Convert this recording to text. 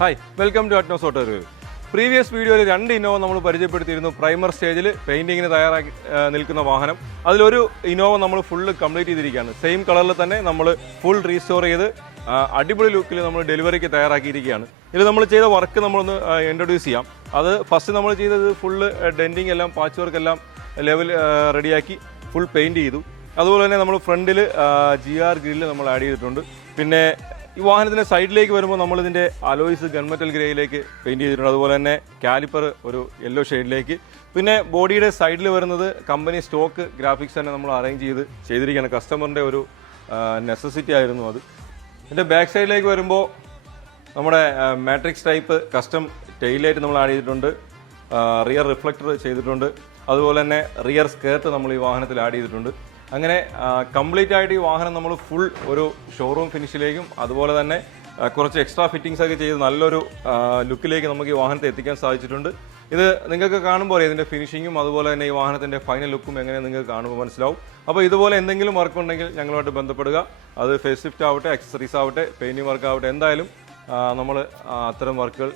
Hi welcome to അറ്റ്നോസ് auto review. Previous വീഡിയോയിൽ 2 Innova നമ്മൾ പരിചയപ്പെടുത്തിയിരുന്നു. പ്രൈമർ സ്റ്റേജിൽ പെയിൻറ്റിങ്ങിന് തയ്യാറാക്കി നിൽക്കുന്ന വാഹനം. അതിലൊരു ഇന്നോവ നമ്മൾ ഫുള്ള് കംപ്ലീറ്റ് ചെയ്തിരിക്കുകയാണ്. സെയിം കളറിൽ തന്നെ നമ്മൾ ഫുൾ റീസ്റ്റോർ ചെയ്ത് അടിപൊളി ലുക്കിൽ നമ്മൾ ഡെലിവറിക്ക് തയ്യാറാക്കിയിരിക്കുകയാണ്. ഇത് നമ്മൾ ചെയ്ത വർക്ക് നമ്മളൊന്ന് ഇൻട്രൊഡ്യൂസ് ചെയ്യാം. അത് ഫസ്റ്റ് നമ്മൾ ചെയ്തത് ഫുള്ള് ഡെൻറ്റിങ് എല്ലാം പാച്ച് വർക്ക് എല്ലാം ലെവൽ റെഡിയാക്കി ഫുൾ പെയിൻറ്റ് ചെയ്തു. അതുപോലെ തന്നെ നമ്മൾ ഫ്രണ്ടിൽ GR ഗ്രില്ല് നമ്മൾ ആഡ് ചെയ്തിട്ടുണ്ട്. പിന്നെ ഈ വാഹനത്തിൻ്റെ സൈഡിലേക്ക് വരുമ്പോൾ നമ്മളിതിൻ്റെ അലോയ്സ് ഗൺമെറ്റൽ ഗ്രേയിലേക്ക് പെയിൻറ്റ് ചെയ്തിട്ടുണ്ട്. അതുപോലെ തന്നെ കാലിപ്പർ ഒരു യെല്ലോ ഷെയ്ഡിലേക്ക്. പിന്നെ ബോഡിയുടെ സൈഡിൽ വരുന്നത് കമ്പനി സ്റ്റോക്ക് ഗ്രാഫിക്സ് തന്നെ നമ്മൾ അറേഞ്ച് ചെയ്തിരിക്കുകയാണ്. കസ്റ്റമറിൻ്റെ ഒരു നെസസിറ്റി ആയിരുന്നു അത്. ഇതിൻ്റെ ബാക്ക് സൈഡിലേക്ക് വരുമ്പോൾ നമ്മുടെ മാട്രിക്സ് ടൈപ്പ് കസ്റ്റം ടെയിലൈറ്റ് നമ്മൾ ആഡ് ചെയ്തിട്ടുണ്ട്. റിയർ റിഫ്ലക്ടർ ചെയ്തിട്ടുണ്ട്. അതുപോലെ തന്നെ റിയർ സ്കേർട്ട് നമ്മൾ ഈ വാഹനത്തിൽ ആഡ് ചെയ്തിട്ടുണ്ട്. അങ്ങനെ കംപ്ലീറ്റ് ആയിട്ട് ഈ വാഹനം നമ്മൾ ഫുൾ ഒരു ഷോറൂം ഫിനിഷിലേക്കും അതുപോലെ തന്നെ കുറച്ച് എക്സ്ട്രാ ഫിറ്റിങ്സ് ഒക്കെ ചെയ്ത് നല്ലൊരു ലുക്കിലേക്ക് നമുക്ക് ഈ വാഹനത്തെ എത്തിക്കാൻ സാധിച്ചിട്ടുണ്ട്. ഇത് നിങ്ങൾക്ക് കാണുമ്പോൾ ഇതിൻ്റെ ഫിനിഷിങ്ങും അതുപോലെ തന്നെ ഈ വാഹനത്തിൻ്റെ ഫൈനൽ ലുക്കും എങ്ങനെ നിങ്ങൾക്ക് കാണുമ്പോൾ മനസ്സിലാവും. അപ്പോൾ ഇതുപോലെ എന്തെങ്കിലും വർക്ക് ഉണ്ടെങ്കിൽ ഞങ്ങളുമായിട്ട് ബന്ധപ്പെടുക. അത് ഫേസ് ലിഫ്റ്റ് ആവട്ടെ, അക്സസറീസ് ആവട്ടെ, പെയിൻറ്റിങ് വർക്ക് ആവട്ടെ, എന്തായാലും നമ്മൾ അത്തരം വർക്കുകൾ